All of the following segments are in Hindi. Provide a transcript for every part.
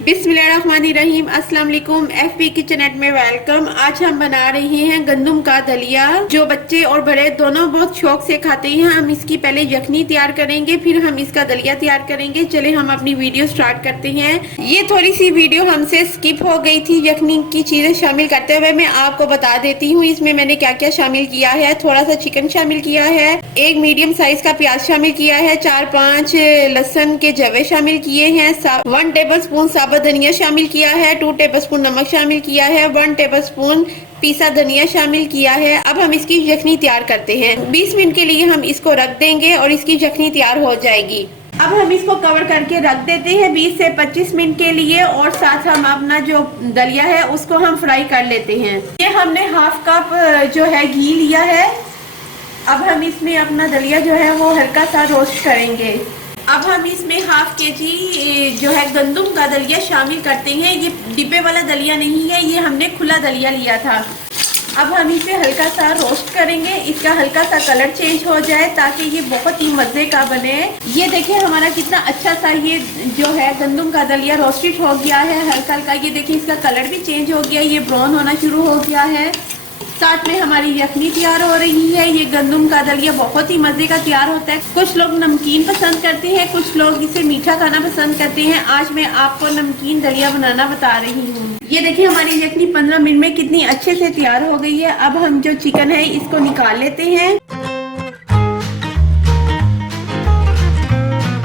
बिस्मिल्लाहिर्रहमानिर्रहीम। अस्सलाम वालेकुम। एफपी किचन एड में वेलकम। आज हम बना रहे हैं गंदम का दलिया, जो बच्चे और बड़े दोनों बहुत शौक से खाते हैं। हम इसकी पहले यखनी तैयार करेंगे, फिर हम इसका दलिया तैयार करेंगे। चले हम अपनी वीडियो स्टार्ट करते हैं। ये थोड़ी सी वीडियो हमसे स्किप हो गई थी यखनी की चीजें शामिल करते हुए। मैं आपको बता देती हूँ इसमें मैंने क्या क्या शामिल किया है। थोड़ा सा चिकन शामिल किया है, एक मीडियम साइज का प्याज शामिल किया है, 4-5 लहसुन के जवे शामिल किए हैं, 1 टेबल स्पून साबुत धनिया शामिल किया है, 2 टेबलस्पून नमक शामिल किया है, 1 टेबलस्पून पीसा धनिया शामिल किया है। अब हम इसकी यखनी तैयार करते हैं। 20 मिनट के लिए हम इसको रख देंगे और इसकी यखनी तैयार हो जाएगी। अब हम इसको कवर करके रख देते हैं 20 से 25 मिनट के लिए, और साथ हम अपना जो दलिया है उसको हम फ्राई कर लेते हैं। ये हमने हाफ कप जो है घी लिया है। अब हम इसमें अपना दलिया जो है वो हल्का सा रोस्ट करेंगे। अब हम इसमें हाफ केजी जो है गंदम का दलिया शामिल करते हैं। ये डिब्बे वाला दलिया नहीं है, ये हमने खुला दलिया लिया था। अब हम इसे हल्का सा रोस्ट करेंगे, इसका हल्का सा कलर चेंज हो जाए ताकि ये बहुत ही मजे का बने। ये देखिए हमारा कितना अच्छा सा ये जो है गंदम का दलिया रोस्टेड हो गया है हल्का हल्का। ये देखिए इसका कलर भी चेंज हो गया, ये ब्राउन होना शुरू हो गया है। साथ में हमारी यखनी तैयार हो रही है। ये गंदम का दलिया बहुत ही मजे का तैयार होता है। कुछ लोग नमकीन पसंद करते हैं, कुछ लोग इसे मीठा खाना पसंद करते हैं। आज मैं आपको नमकीन दलिया बनाना बता रही हूँ। ये देखिए हमारी यखनी 15 मिनट में कितनी अच्छे से तैयार हो गई है। अब हम जो चिकन है इसको निकाल लेते हैं,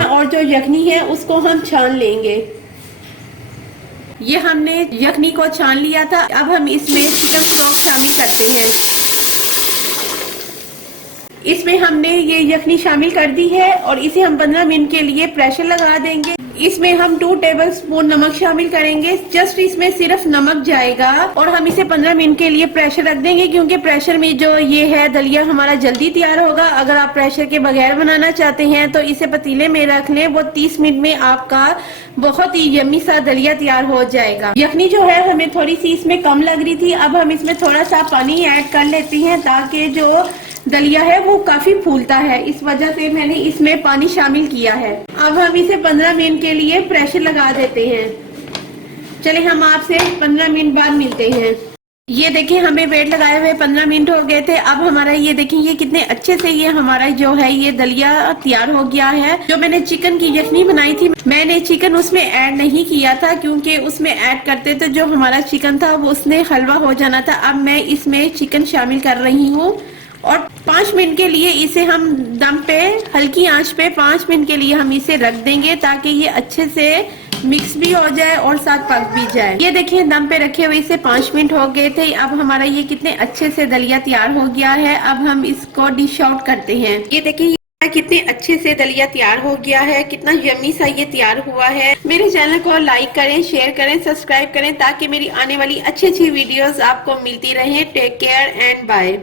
और जो यखनी है उसको हम छान लेंगे। ये हमने यखनी को छान लिया था। अब हम इसमें चिकन स्टॉक शामिल करते हैं। इसमें हमने ये यखनी शामिल कर दी है और इसे हम 15 मिनट के लिए प्रेशर लगा देंगे। इसमें हम 2 टेबलस्पून नमक शामिल करेंगे। जस्ट इसमें सिर्फ नमक जाएगा और हम इसे 15 मिनट के लिए प्रेशर रख देंगे, क्योंकि प्रेशर में जो ये है दलिया हमारा जल्दी तैयार होगा। अगर आप प्रेशर के बगैर बनाना चाहते हैं तो इसे पतीले में रख लें, वो 30 मिनट में आपका बहुत ही यम्मी सा दलिया तैयार हो जाएगा। यखनी जो है हमें थोड़ी सी इसमें कम लग रही थी। अब हम इसमें थोड़ा सा पानी ऐड कर लेते हैं ताकि जो दलिया है वो काफी फूलता है, इस वजह से मैंने इसमें पानी शामिल किया है। अब हम इसे 15 मिनट के लिए प्रेशर लगा देते हैं। चले हम आपसे 15 मिनट बाद मिलते हैं। ये देखिए हमें वेट लगाए हुए 15 मिनट हो गए थे। अब हमारा ये देखिए ये कितने अच्छे से ये हमारा जो है ये दलिया तैयार हो गया है। जो मैंने चिकन की यखनी बनाई थी, मैंने चिकन उसमें ऐड नहीं किया था, क्योंकि उसमें ऐड करते तो जो हमारा चिकन था वो उसने हलवा हो जाना था। अब मैं इसमें चिकन शामिल कर रही हूँ और 5 मिनट के लिए इसे हम दम पे हल्की आंच पे 5 मिनट के लिए हम इसे रख देंगे, ताकि ये अच्छे से मिक्स भी हो जाए और साथ पक भी जाए। ये देखिए दम पे रखे हुए इसे 5 मिनट हो गए थे। अब हमारा ये कितने अच्छे से दलिया तैयार हो गया है। अब हम इसको डिश आउट करते हैं। ये देखिए कितने अच्छे से दलिया तैयार हो गया है, कितना यम्मी सा ये तैयार हुआ है। मेरे चैनल को लाइक करें, शेयर करें, सब्सक्राइब करें, ताकि मेरी आने वाली अच्छी अच्छी वीडियोस आपको मिलती रहे। Take care and bye.